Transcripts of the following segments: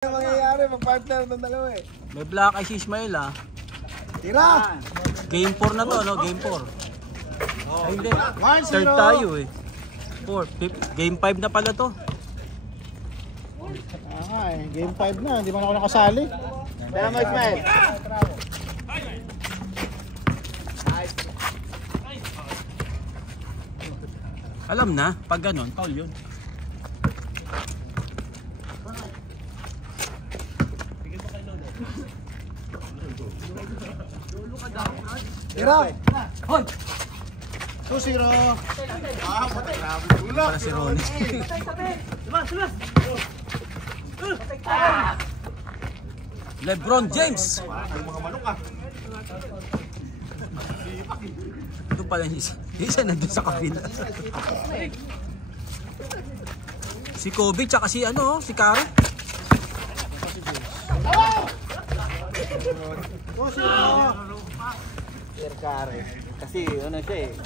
Ano mangyayari mag-partner ng dalawa eh. May black eye si Ismael ah. Tira! Game 4 na to, no? Game 4. Ay hindi. 1-0. Third tayo eh. 4, game 5 na pala to. Game 5 na, hindi man ako nakasali. Tara mo Ismael. Alam na, pag ganon, foul yun. Tira! Hoy! 2-0. Para si Ronnie. LeBron James! Ito pala yung isa nandun sa kabila. Si Kobe tsaka si ano, si Karen. Kasi ano siya eh.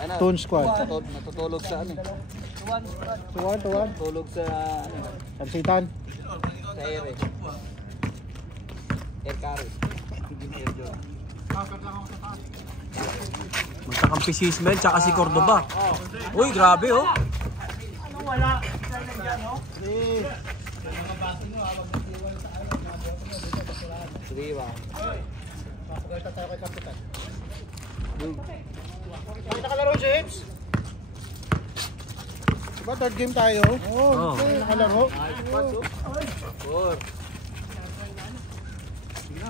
Ano? Tone Squad. Natutulog sa ano eh. Tuwan. Tulog sa ano. Kapsitan. Sa air eh. Air carry. Engineer doon. Magkakampi si Ismael tsaka si Cordoba. Uy, grabe oh. Anong wala? Pakita tayo kay Kapitan. Bakit nakalaro, James? Diba third game tayo? Oo, nakalaro.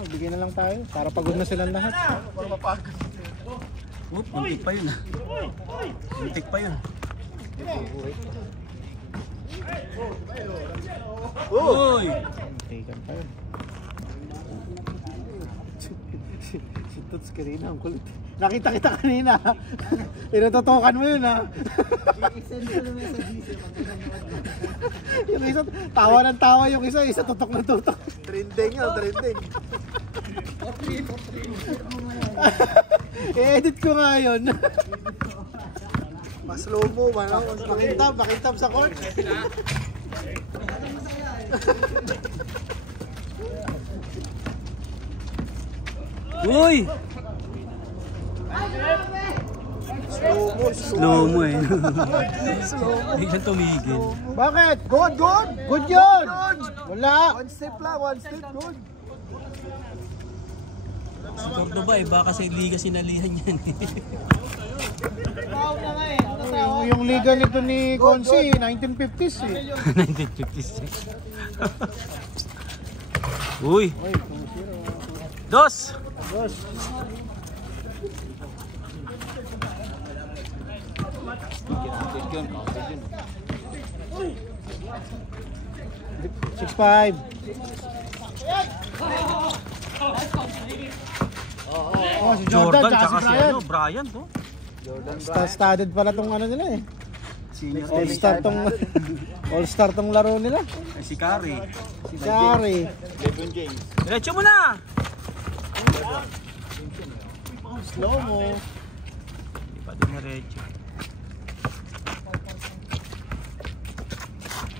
Bigyan na lang tayo para pagod na silang lahat. Muntik pa yun ah. Muntik pa yun. Uy! Muntikan pa yun. Si Tots kanina, ang kulit. Nakita kita kanina. Tinututukan mo yun ha. Yung isa, tawa ng tawa yung isa tutok na tutok. Trending yun, trending. I-edit ko nga yun. Mas slow mo, ano? Makintab sa court. Uy! Slow mo eh. Hindi siya tumigil. Bakit? Good! Good yun! Wala! One step lang, one step, good. Si Cordoba eh, baka sa liga sinalihan yan eh. Yung liga nito ni Consi, 1950s eh. 1956. Uy! Dos! Dos. Six five. Oh, si Jordan tsaka si Brian. ano, Brian to. Studded pala tong ano nila eh. All-star tong laro nila. Ay, si Kari. Si Shari. LeBron James. Diretso mo na! Slow mo. Hindi pa din diretso.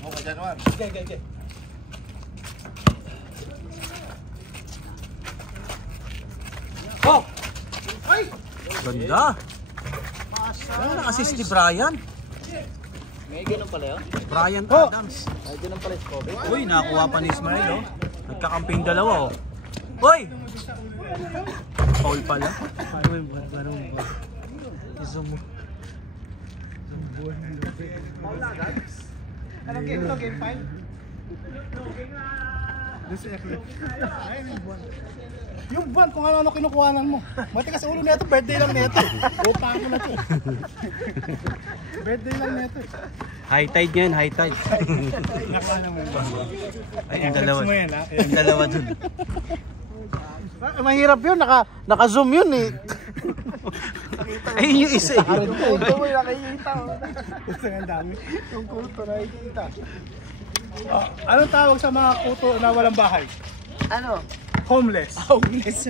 Okay, Januar. Okay. Oh! Ganda! Ano naka-assist ni Brian? May ganun pala yun? Brian Adams. May ganun pala yung Kobe. Uy, nakakuha pa ni Ismael oh. Nagkakamping dalawa oh. Uy! Foul pala. Anong game to? Game 5? Yung buwan, kung ano kinukuhanan mo. Mati kasi ulo nito, birthday lang nito. Upa ako na to. Birthday lang nito. High tide yan, high tide. Nakala mo ba? Ay, yung dalawa. Yung dalawa dun. Mahirap yun, naka-zoom yun eh. Ayun yung isa eh. Ito mo yung nakikita. Gusto nga dami. Yung kuto nakikita. Anong tawag sa mga kuto na walang bahay? Ano? Homeless. Homeless.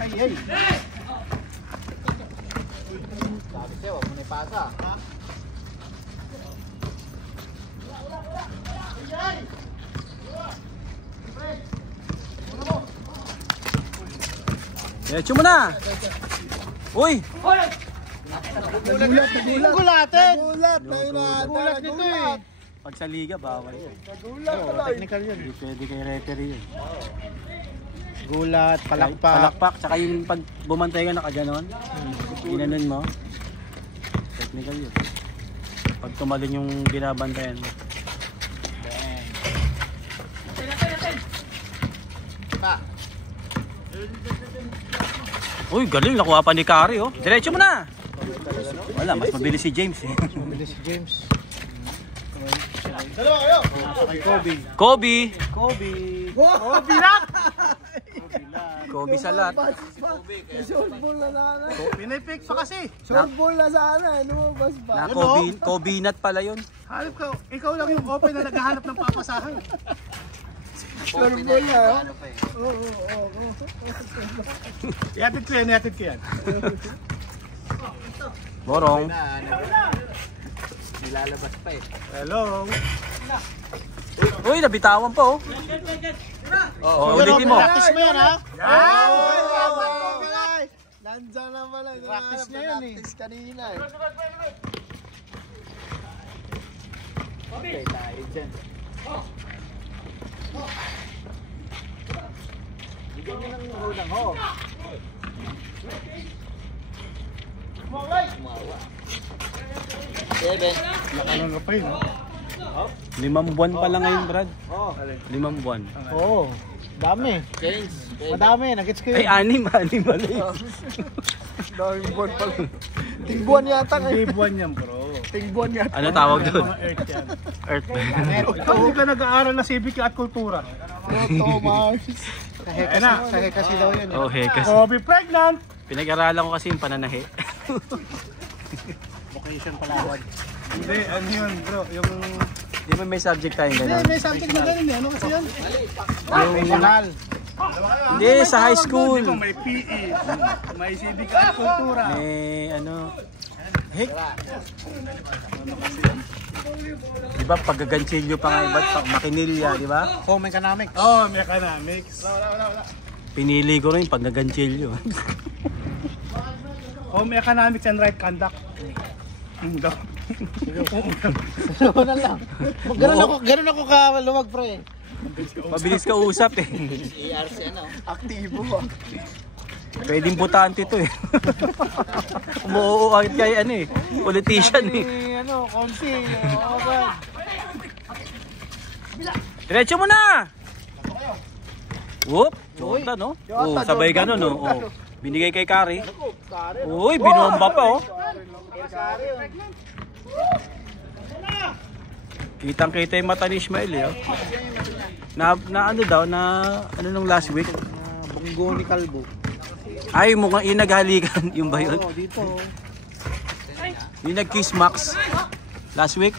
Ay. Sabi siya, wag mo na ipasa. Diretso mo na. Uy! Nagulat. Nagulat ito eh. Pag sa liga, bawal yun. Technical yun. Hindi pwede kay referee yun. Gulat, palakpak. Palakpak, tsaka yung pag bumantay ka nakaganon. Ginanon mo. Technical yun. Pag tumalon yung binabantayan mo. Uy, galing. Nakuha pa ni Kari, oh. Diretso mo na. Wala, mas mabilis si James, eh. Mabilis si James. Dalawa kayo. Kay Kobe. Kobe! Kobe na! Kobe sa lahat. Short ball na sana. Pinipik pa kasi. Short ball na sana. Lumabas pa. Na Kobe nut pala yun. Halip ka, ikaw lang yung open na naghahanap ng papasahan. Short ball na. Iatid ko yan. Borong. Nilalabas pa eh. Hello. Uy, nabitawan pa, oh. Oh, ulitin mo. Practice mo yan, ha? Nandiyan na pala. Practice niya yan eh. Practice kanina eh. Okay tayo dyan. Bigyan mo ng hulang ho. Kumawa. 7. Ano pa yun, ha? 5 buwan pa lang ngayon, Brad. 5 buwan. Oo. Dami. Change. Madami. Nagets ko Ay, yun. 6 pala eh. Daming buwan pala. Tingbuan yata Hindi kayo. buwan yan, bro. Tingbuan yata. Ano tawag doon? Mga earth yan. Earth. Ikaw hindi ka nag-aaral na civic at kultura. Thomas. Ayan na. Sahi kasi daw yun. Oh, hekas. Kobe pregnant. Pinag-aralan ko kasi yung pananahi. Vocation pala. Hindi, ano yun, bro? Yung... Di ba may subject tayong gano'n? May something na ganun, ano kasi yun? Professional. Hindi, sa high school. May PE, may civic at kultura. May ano... Hek! Di ba paggaganchilyo pa nga iba't makinilya, di ba? Home economics. Oh, economics. Wala. Pinili ko rin paggaganchilyo. Home economics and right conduct. Daw. Ano na lang. Ganun ako kaluwag pre. Mabilis ka usap eh. ERC ano? Aktibo ba? Pwedeng butante to eh. Umuuuwag kay ano eh. Politician eh. Ano, konsi. Okay. Diretso mo na! Whoop! Jordan no? Oh, sabay gano'n no? Oh. Binigay kay Kari. Uy, binomba pa oh. Kitang-kita yung mata ni Ismael eh. Oh. Na ano daw, na ano nung last week? Bunggo ni Kalbo. Ay, mukhang yung naghalikan. Yung ba yun? Oo, dito. Yung nag-kiss Max last week.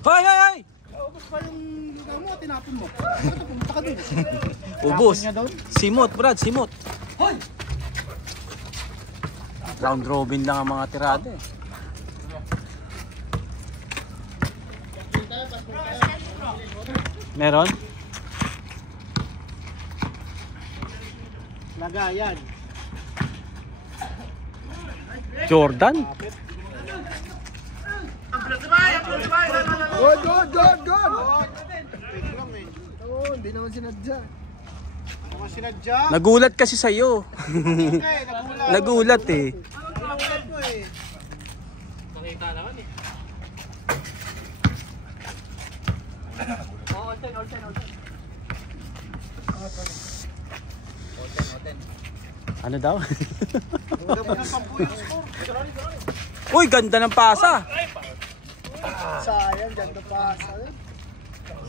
Hoy, hoy, hoy! Ubus pa yung mo, tinapon mo. Pumunta ka dun. Ubus. Niya doon? Simot, Brad, simot. Hoy! Round robin lang ang mga tirada eh. Meron? Lagayan. Jordan? Good! Oo, hindi naman sinadya. Mga sinadya. Nagulat kasi sa'yo. Nagulat eh. Nagulat ko eh. Nakita naman eh. Oo, all 10. Ano daw? Uy, ganda ng pasa. Sayang, ganda pa.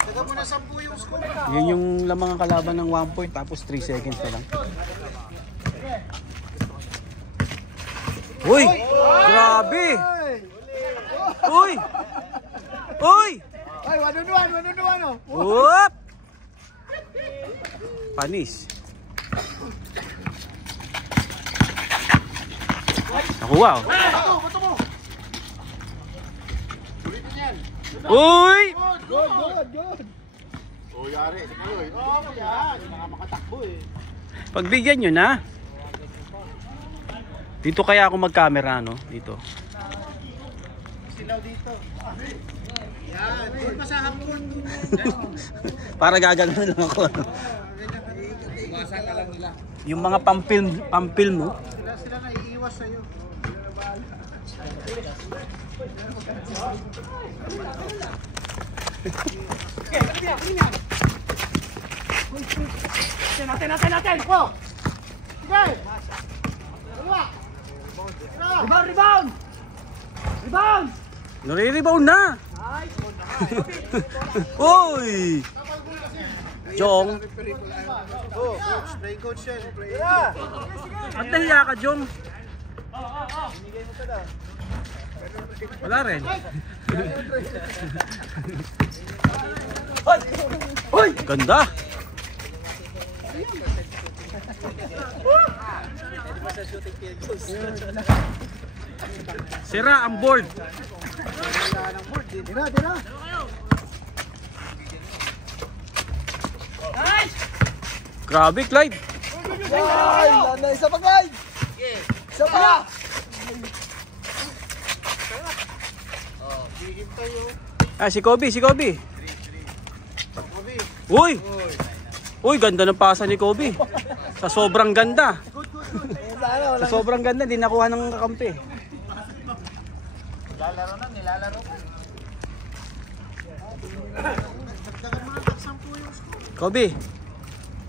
Taga mo na 10 yung score. Yun yung lamang ang kalaban ng 1 point tapos 3 seconds na lang. Uy! Grabe! Uy! Uy! Ay, 1-on-1 oh. Whoop! Panis. Nakuha oh. Bato mo. Ulitin yan. Uy! Good. Oh, yari. Oh, yan. Mga makatakbo eh. Pagbigyan nyo na. Dito kaya ako mag-camera, no? Dito. Silaw dito. Yan. Doon pa sa hapon. Para gagano lang ako. Iwasan ka lang nila. Yung mga pampilm mo. Sila naiiwas sa'yo. Natin! Go! Sige! Dalawa! Rebound! Nare-rebound na! Uy! Jong! Oh, spray coach yan. Spray. At nahiya ka, Jong? Wala rin. Uy! Ganda! Sira ang board. Tira! Grabe, Clyde. Ay! Isa pa, guys! Isa pa! Ah, si Kobe. Uy! Uy, ganda ng pasa ni Kobe. Sa sobrang ganda. Sa sobrang ganda, di nakuha ng kakampi. Nilalaro ka. Kobe.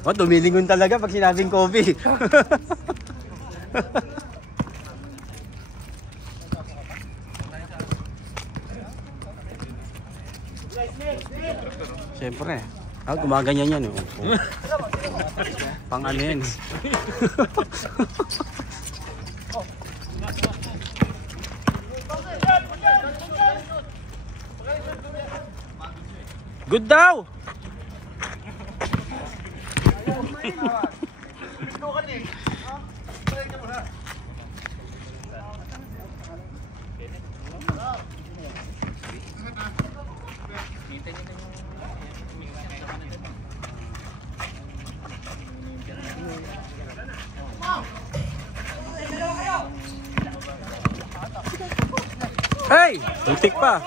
Oh, tumilingon talaga pag sinabing Kobe. Siyempre. Ah, gumaganyan yan. Oh. Pang ano yan. Good daw! Hey! Tuntik pa!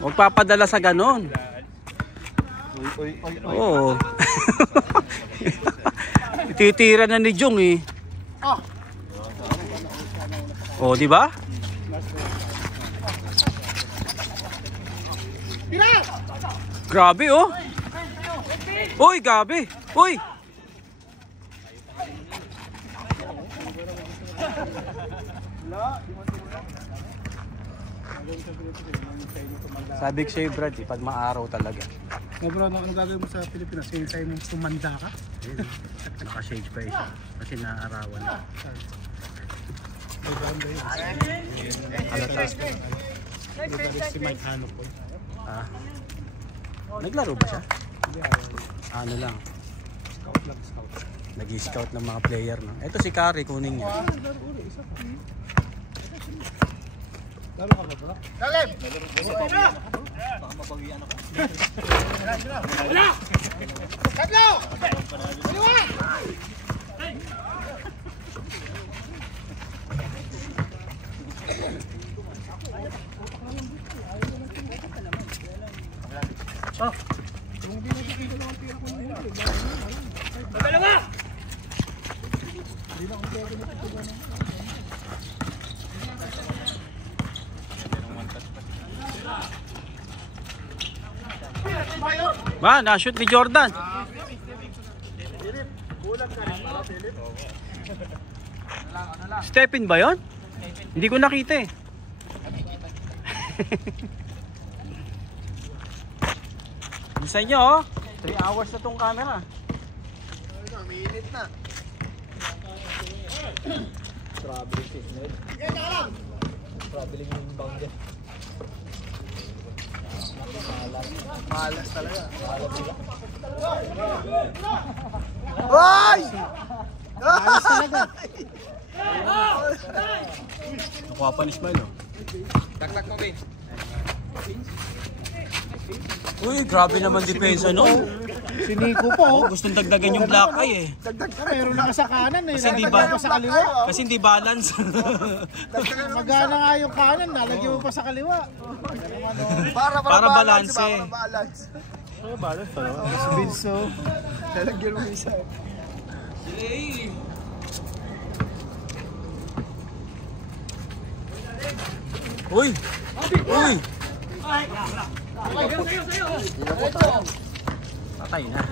Huwag papadala sa ganon. Oo. Titira na ni Jong eh. Oh, di ba? Grabe oh. Uy, grabe. Uy. Sabi ko sa'yo, Brad, pag maaraw talaga. Bro, ano gagawin mo sa Pilipinas? Hintay mo tumanda ka? Naka-shade pa isa. Kasi naaarawan na. Si Mike Hanok po. Ah. Naglaro ba siya? Ano lang. Scout. Nag-scout ng mga player. No? Ito si Kari, kunin niya. Lalo ka ba, bro? Dalim! Baka mabawian ako. Tatlo! Dalawa! Ba, na-shoot ni Jordan. Stepin ba yon? Hindi ko nakita eh. Bisa nyo oh. 3 hours na tong camera. Minit na. Traveling signal. Yan, taka lang! Traveling yung bound yan. Malas talaga. Ay! Malas talaga. Nakuha pa ni Smile, oh. Taktak mo, Ben. Uy, grabe naman depensa nun. Si Nico po. Oh, gustong dagdagan yung black eye, eh. Dagdag ka, mayroon na ka sa kanan eh. Kasi di Nalagyan ba- mo pa sa kaliwa. Kasi hindi balance. Magana nga yung kanan, nalagyan mo pa sa kaliwa. Para balance, eh. Ano balance pa, no? Si Vince, nalagyan mo isa. Uy! Uy! Patay na.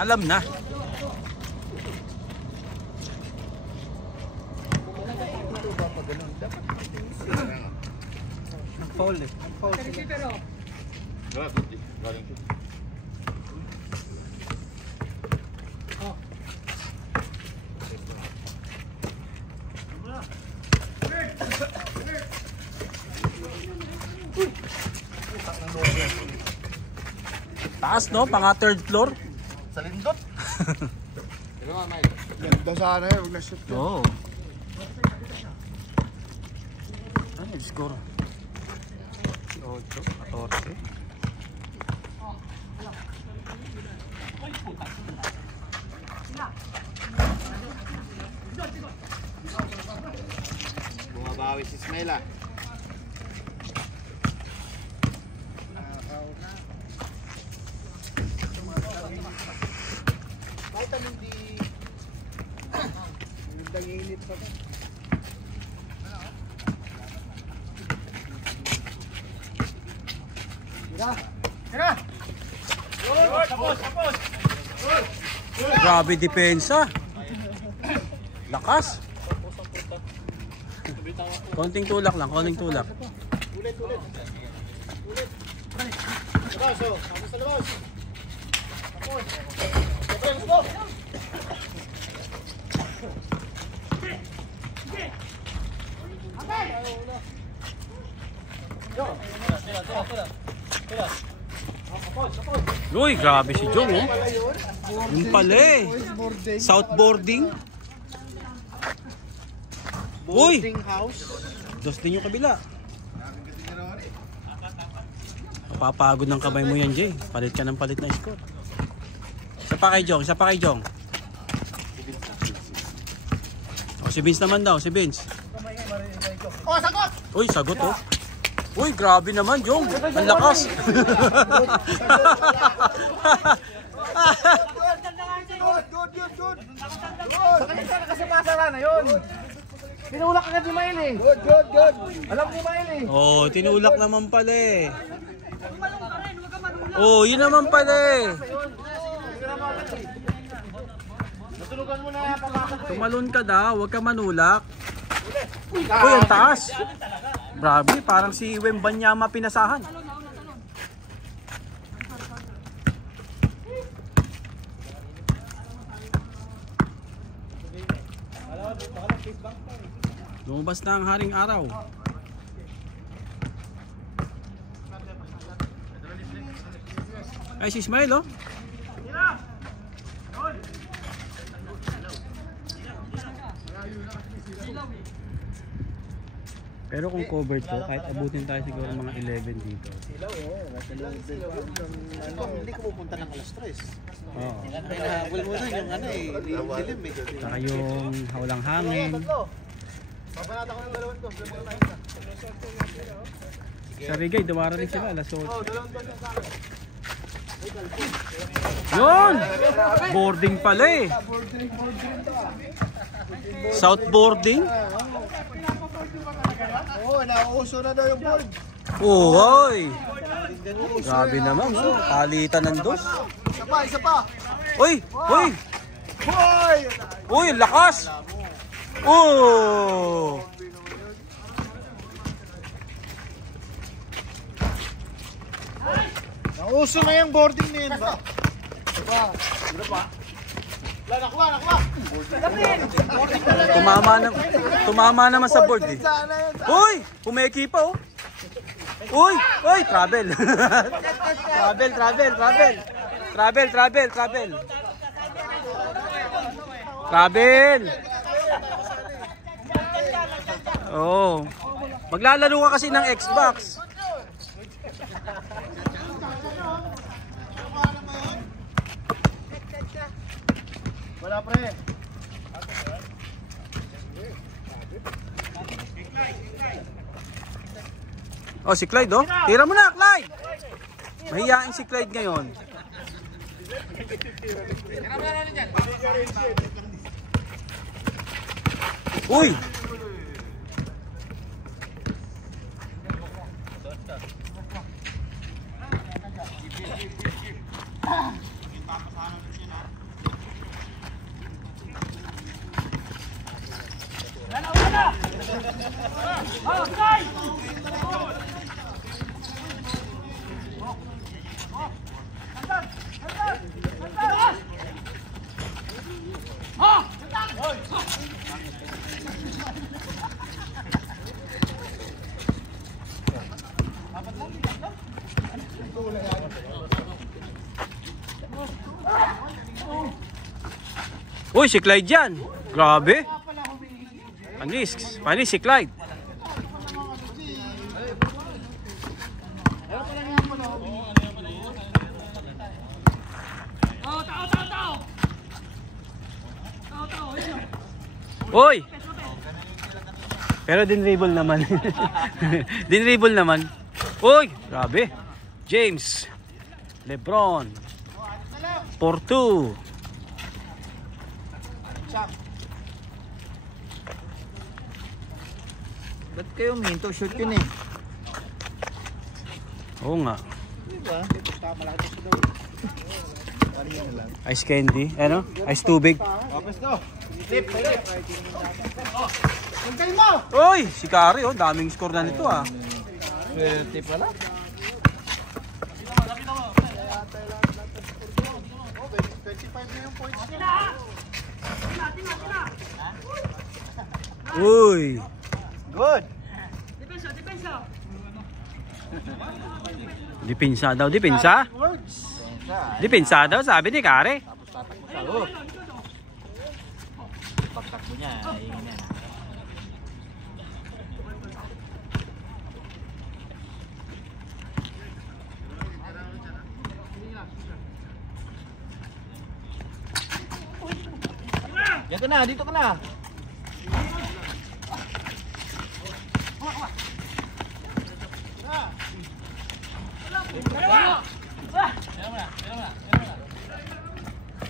Alam na. Foul eh. Taas, no? Panga third floor. Sa lindot. Ganda sana yun, huwag na-shoot yun. Oo. Ano yung score? 8, 14. Bumabawi si Smela. Kahit anong di... Nagdang-init pa ka. Grabe depensa. Lakas. Konting tulak lang, konting tulak. Ulit. Labas, oh. Vamos sa labas. Tapos. Siyempre, let's go. Uy, grabe si Jong, oh. Yung pala eh. Southboarding. Uy! House. Dos din yung kabila. Papagod ng kamay mo yan, Jay. Palit ka ng palit na score. Isa pa kay Jong. O, si Vince naman daw, si Vince. Oh, sagot! Uy, sagot, oh. Uy, grabe naman, Jong. Ang lakas. Good. Sa kanila nakasapasara na yun. Pinulak agad ni Mael eh. Good. Alam ni Mael eh. Oh, tinulak naman pala eh. Oh, yun naman pala eh. Natulugan mo na pagkata ko eh. Tumalon ka daw, huwag ka manulak. Uy, ang taas. Grabe, parang si Wembanyama pinasahan. Lumabas na ang haring araw. Ay, si Ismael, oh. Pero kung covered to, kahit abutin tayo siguro mga 11 dito. Hindi ko pupunta ng alas 3. Oo. Kaya mo doon yung ano eh, dilim eh. Saka yung hawlang hangin. Papanata ko ng dalawang to. Sa Rigay, dumarating sila, alas 8. Dalawang to sa akin. Yun! Boarding pala eh. Southboarding? Oo, nauuso na daw yung board. Uy! Grabe naman, oh. Palitan ng dos. Isa pa. Uy! Uy! Hoy! Uy, lakas! Oh! Nauuso na yung boarding na yun ba? Nakwa. Tumama naman sa board eh. Uy! Pumeki pa oh. Uy! Uy! Travel! Travel! Oo. Maglalaro ka kasi ng Xbox. Wala pre. Oh, si Clyde oh. Tira mo na, Clyde. Mahihain si Clyde ngayon. Uy! Uy, si Clyde yan. Grabe. Panis si Clyde. Uy! Pero dinribble naman. Dinribble naman. Uy! Grabe. James. Lebron. Porto. Ba't kayo minto? Shoot yun eh. Oo nga. Diba? Malaki sa daw. Ice candy. Ano? Ice tubig. Tapos to. Flip. Huwag mo! Uy! Si Kari oh. Daming score na nito ah. Swerte pala. Uy! Good. Dipinsa daw. Dipinsa? Dipinsa daw sabi ni Kari. Pagtakbo niya, ayun na. Yan ka na, dito ka na.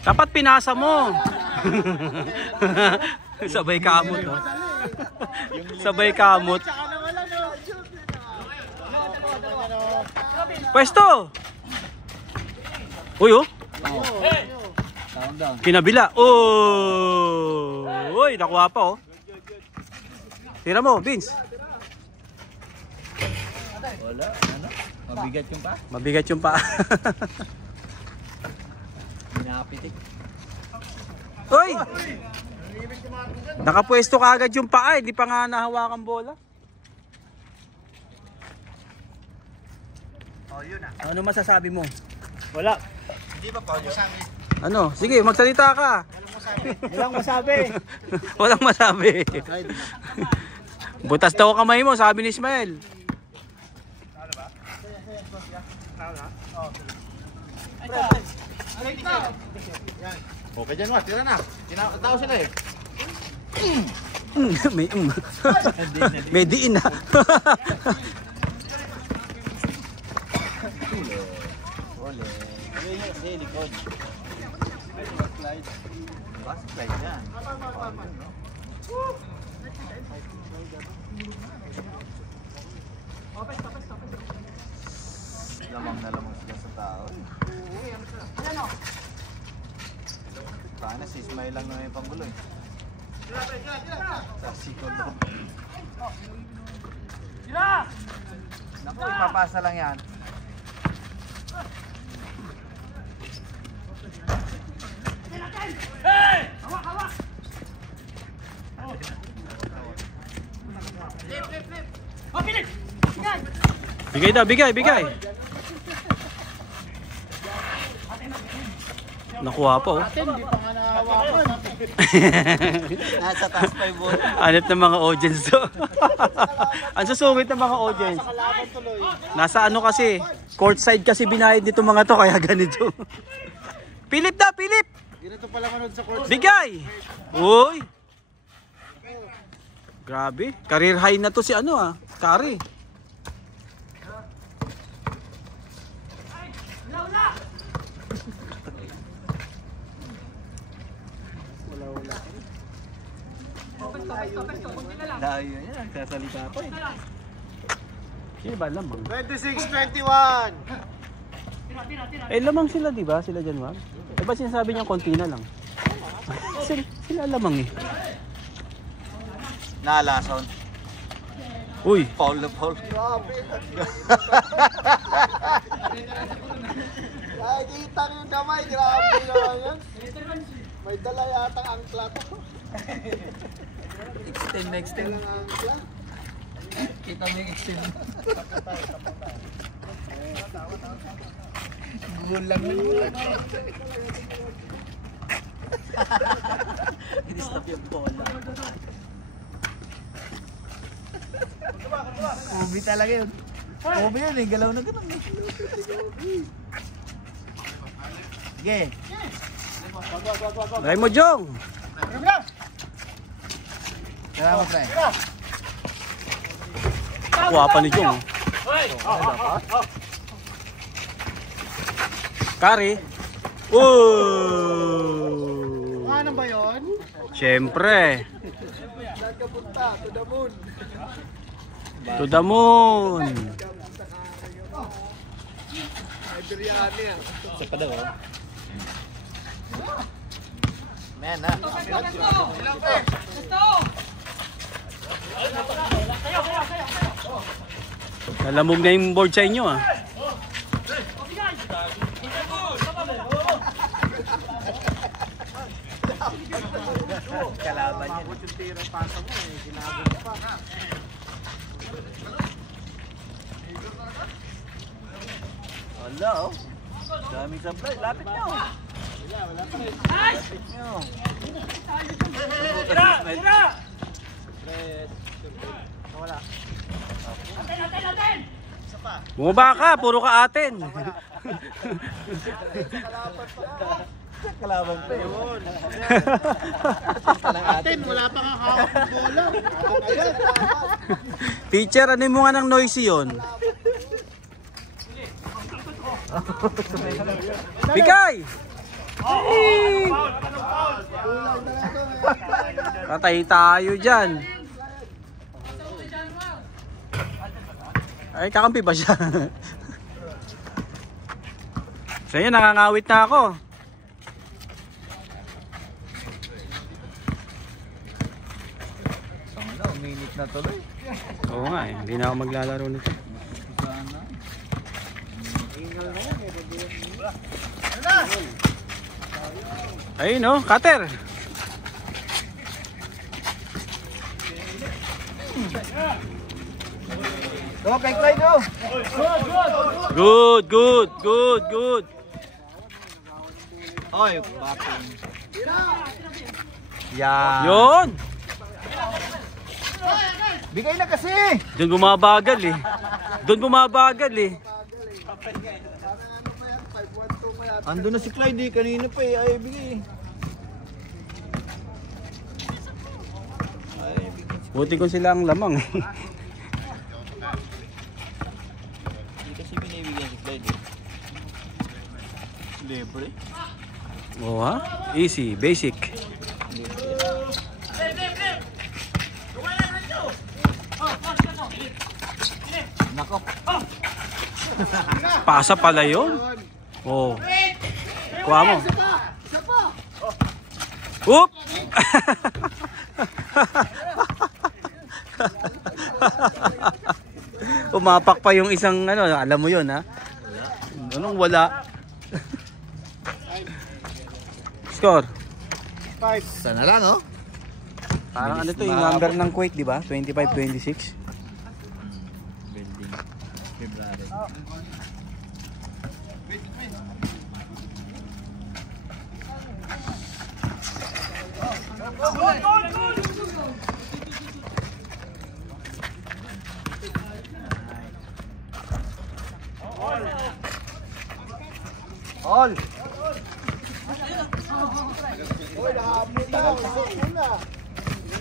Dapat pinasa mo. Sabay kamot oh. Sabay kamot. Pwesto. Uy oh. Kinabila. Oh. Uy, nakuha pa oh. Tira mo, Vince. Wala, ano? Mabigat yung pa? Mabigat yung pa. Pinapitik. Uy! Nakapwesto ka agad yung paa, hindi pa nga nahawakan bola. Oh, yun ah. Ano masasabi mo? Wala. Hindi ba pa masabi? Ano? Sige, magsalita ka. Walang masabi. Walang masabi. Butas daw kamay mo, sabi ni Ismael. Okay dyan, Mas. Tira na. Tinatao sila eh. May diin na. Ole. Hindi, likod. Bas slide yan. Lamang na lamang sila sa tao. Sana si Ismail lang na yung panggulo eh. Sa sikod daw. Naku, ipapasa lang yan. Bigay daw, bigay, bigay. Nakuha pa oh. Hindi pa nga nakahawakan. Nasa taas pa yung bola. Anit ng mga audience to. Ang susungit ng mga audience. Kalaban tuloy. Nasa ano kasi, courtside kasi binayad nito mga to kaya ganito. Philip na, Philip! Ganito pala manood sa court. Bigay! Uy! Grabe, career high na to si ano ah, Kari. Layo yan, nagsasalita pa eh. Sino ba lamang? 26-21. Eh lamang sila di ba? Sila dyan wag? Eh ba't sinasabi niya konti na lang? sila lamang eh. Nalason. Uy! Foul na foul. Nakikita niyo yung kamay. Grabe naman yan. May dala yata ang plato. Extend na extend. Kita mo yung extend. Gulang na gulang. Ini-stop yung bola. Ubi talaga yun. Ubi yun eh, galaw na ganun. Sige. Try mo Jong! Salamat pre. Kuha pa ni Jong. Kari. Ano ba yun? Siyempre. Nagkapunta to the moon. To the moon. Ay, biryani ah. Isa pa daw. Man ah. Nalamog na yung board sa inyo ah. Kalaban yan. Yung tira pasa mo eh. Ginagod pa. Wala oh. Daming supply. Lapit nyo. Wala pa rin. Lapit nyo. Wala. Bumaba ka, puro ka atin. Kalaban pa yun. Atin, wala pa nga hawak ng bola. Ayan. Teacher, ano mo nga ng noisy yun? Bigay! Patay tayo dyan. Ay, kakampi ba siya? So yun, nakangawit na ako. Minute na tuloy. Oo nga eh, hindi na ako maglalaro nito. Ayun no, cutter. Okay, Clyde oh. Good, good, good, good. Oy, bating. Yan. Yun! Bigay na kasi. Doon bumabagal eh. Doon bumabagal eh. Ando na si Clyde eh. Kanina pa eh. Ay, bigay. Buti ko sila ang lamang eh. Hindi kasi binibigyan si Clyde eh. Libre. Oo ha? Easy, basic. Nako. Pasa pala yun. Oo. Kuha mo. Oop! Umapak pa yung isang ano, alam mo yun ha? Anong wala? Score. 5. Sana lang oh. Parang ano to yung number ng Kuwait, di ba? 25-26. Building. February. All.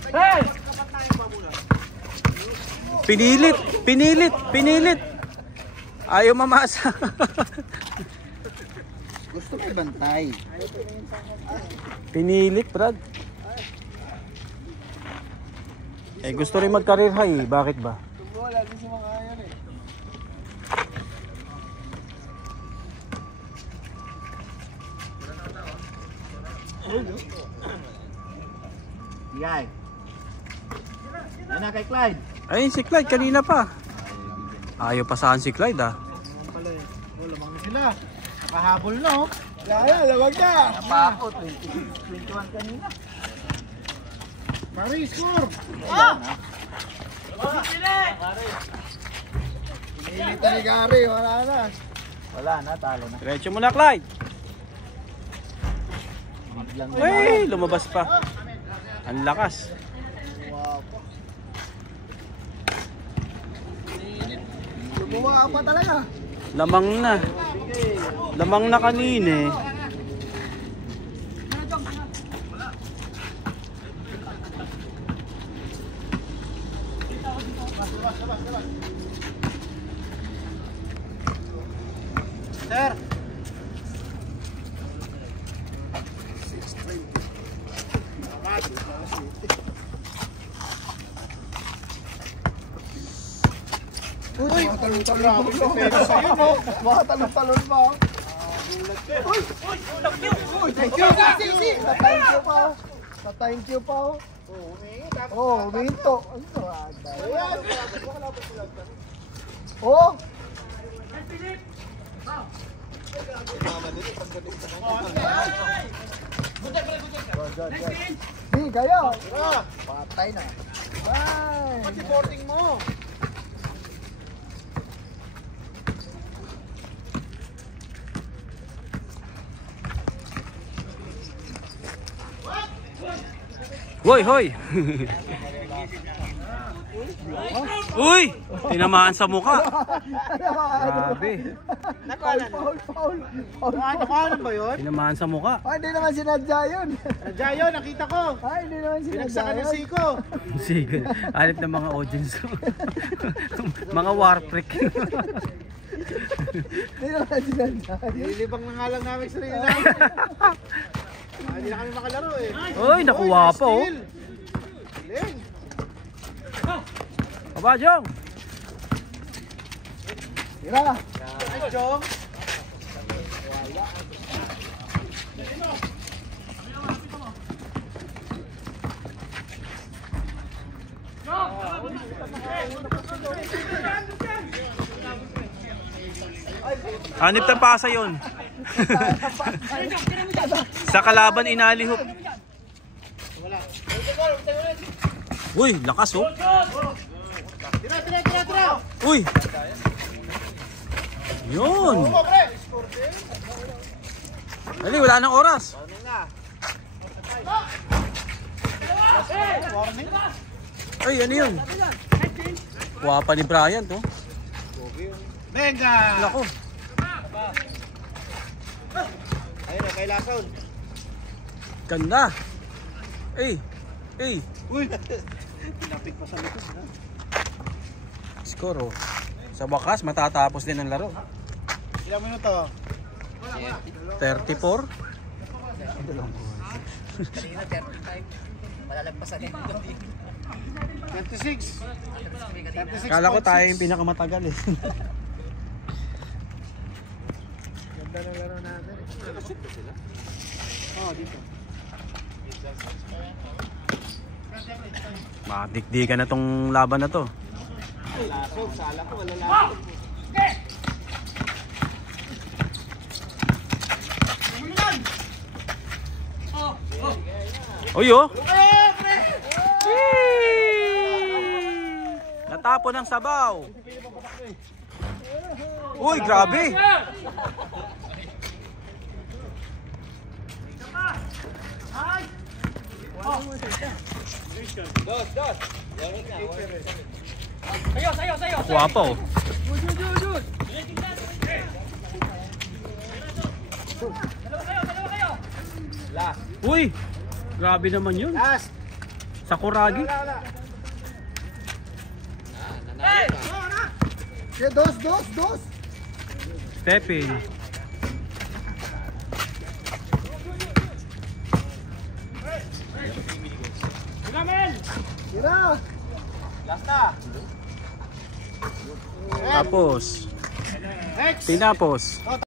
Hey! Pinilit, pinilit, pinilit. Ayaw mamasa. Gusto ko ibantay. Pinilit, Brad. Eh, gusto rin mag-career high, bakit ba? Wala din sa mga yan eh. Yay. Yan na kay Clyde. Ayun si Clyde, kanina pa. Ayaw pasahan si Clyde ah. Lamang na sila. Nakahabol na oh. Kaya, lawag na. Napa ako, 21 kanina. Mari, score! Inilita ni Gary, wala na. Wala na, talo na. Diretso mo na, Clyde. Biglang Ay, lumabas pa. Ang lakas. Gumawa pa talaga. Lamang na. Lamang na kanina eh. Sir! Uy, talon-talon pa. Mga talon-talon pa. Uy, thank you. Thank you pa. Thank you pa. Oh, huminto. Ano to? Oh. Di, kayo. Patay na. Ay. Pati boarding mo. Hoy, hoy. Uy, tinamaan sa mukha. Grabe. Foul. Nakahanan ba yun? Tinamaan sa mukha. Ay, hindi naman sinadya yun. Nadya yun, nakita ko. Ay, hindi naman Pinagsakan sinadya ng yun. siko. Sige, alip ng mga audience ko. Mga warprick. Hindi naman sinadya yun. Nililibang na nga lang namin sarili namin. Hindi na kami makalaro eh. Uy, nakuha pa oh. Steal. Galing. Baba, Jong. Tira. Ay, Jong. Hanip na pasa yun. Sa kalaban inalihop. Uy, lakas oh. Tira. Uy. Yun. Dali, wala nang oras. Ay, ano yun? Wapa ni Brian to. Venga. Lako. Ayun na, kay Lason. Ganda. Uy. Pinapik pa sa likod. Ha? Score oh. Sa wakas, matatapos din ang laro. Ilang minuto? 34. Kanina 35. Malalagpasan din. 26. 36. Kala ko tayo yung pinakamatagal eh. Ganda ng laro natin. Oh, dito. Makadikdikan na tong laban na to. Lason, sala ko, wala lason. Uy oh! Natapon ng sabaw. Uy, grabe. Guwapo. Last. Uy! Grabe naman yun. Last. Sakuragi. Okay, dos. Stepping. Tira. Last na. Tapos. Next. Tinapos.